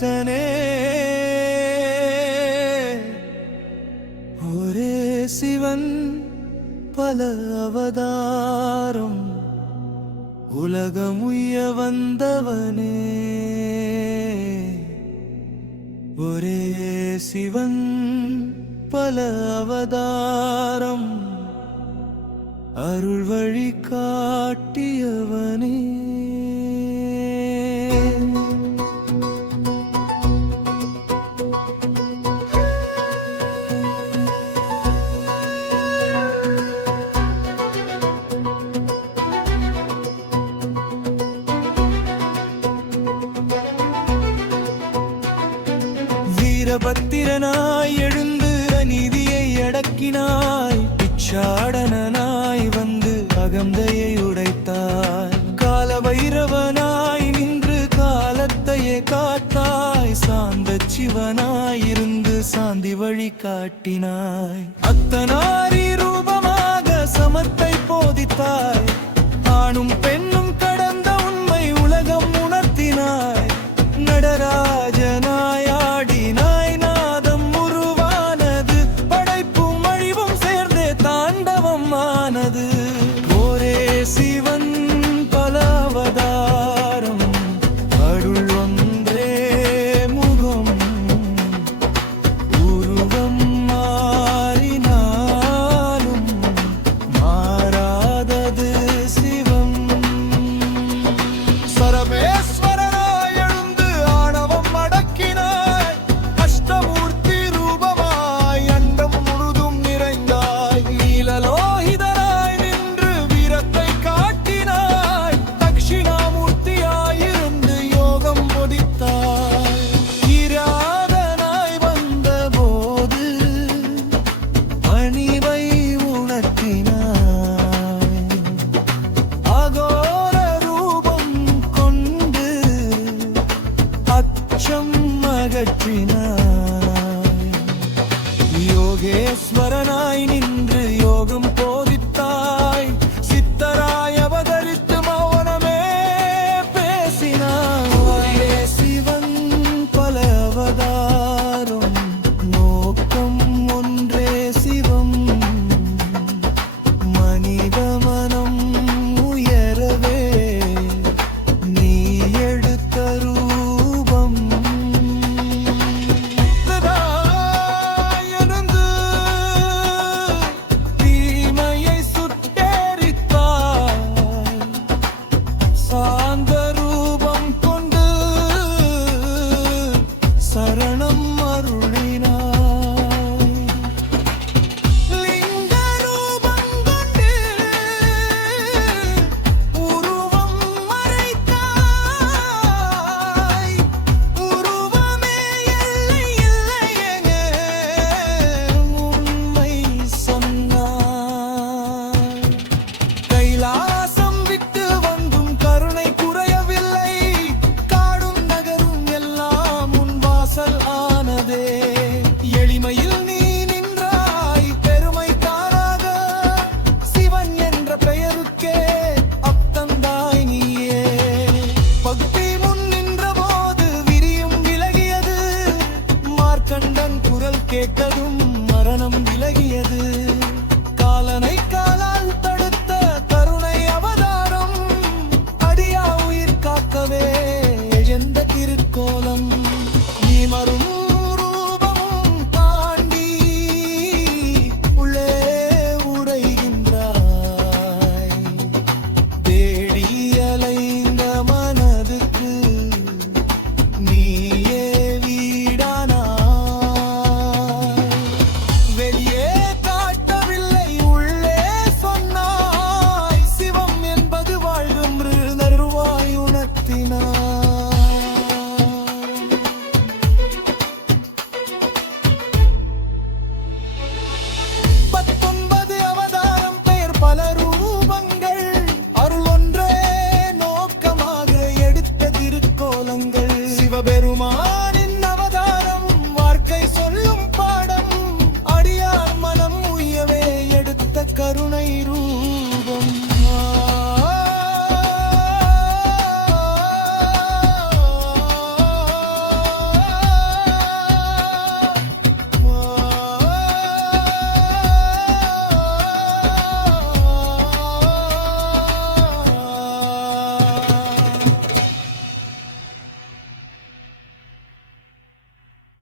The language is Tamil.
ஈசனே ஒரே சிவன் பல அவதாரம் உலகம் உய்ய வந்தவனே ஒரே சிவன் பல அவதாரம் அருள் வழி காட்டியவனே வீரபத்திரனாய் எழுந்து அநீதியை அடக்கினாய் பிச்சாடனாய் வந்து அகந்தையை உடைத்தாய் கால வைரவனாய் நின்று காலத்தையே காத்தாய் சாந்த சிவனாய் இருந்து சாந்தி வழி காட்டினாய் அத்தனாரி ரூபமாக சமத்தை போதித்தாய் ஆணும் பெண்ணும் கடந்த உண்மை உலகம் உணர்த்தினாய் நடராஜனாய் ஆடினாய் நாதம் உருவானது படைப்பும் அழிவும் சேர்ந்தே தாண்டவம் ஆனது ஒரே சிவன் பல அவதாரம் அருள் ஒன்றே முகம் உருவம் மாறினாலும் மாறாதது சிவம் சரபேஸ்வரனாய் எழுந்து ஆணவம் அடக்கினாய் அஷ்டமூர்த்தி ரூபமாய் அண்டம் முழுதும் நிறைந்தாய் நீலலோகிதனாய் நின்று வீரத்தை காட்டினாய் தட்சிணாமூர்த்தியாயிருந்து யோகம் பொதித்தாய் கிராதனாய் வந்த போது பணிவை உணர்த்தினாய் அகோர ரூபம் கொண்டு அச்சம் அகற்றினாய்